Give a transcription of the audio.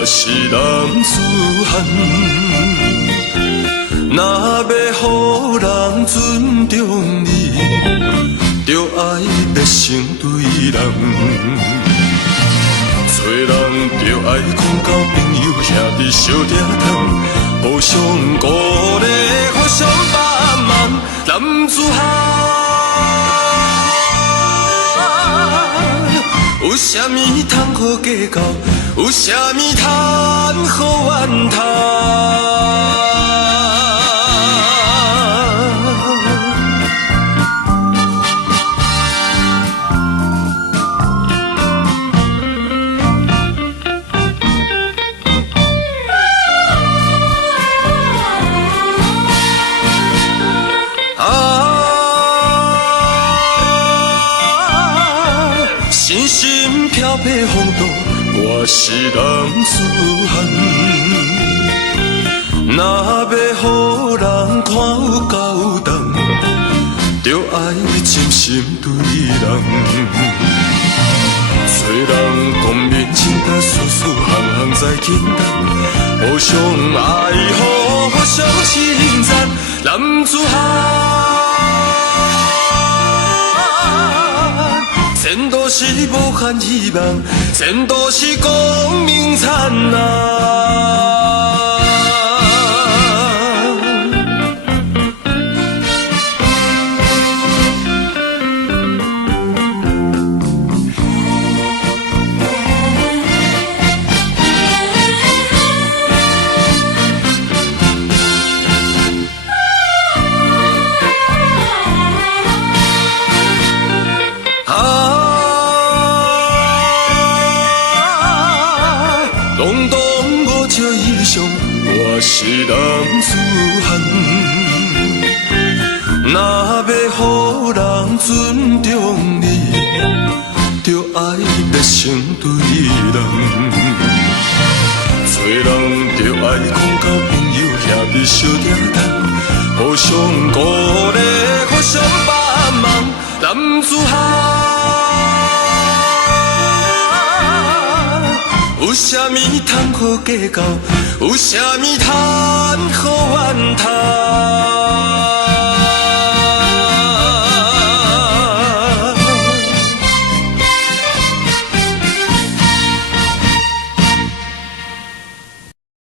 我是男子汉，若要予人尊重你，就爱热心对人。做人就爱讲交朋友兄弟相疼疼，互相鼓励，互相帮忙，男子汉。有啥物通好计较？有啥物通好怨叹？星星飘泊风度，我是男子汉。若要予人看有够重，就爱真心对人。做人光明正大，事事行行在简单，互相爱护，互相称赞，男子汉。前途是无限希望，前途是光明灿烂。隆咚五尺以上，我是男子汉。若要予人尊重你，就爱热心对人。做人就爱讲交朋友兄弟相疼疼，互相鼓励，互相帮忙，男子汉。有啥物通好计较？有啥物通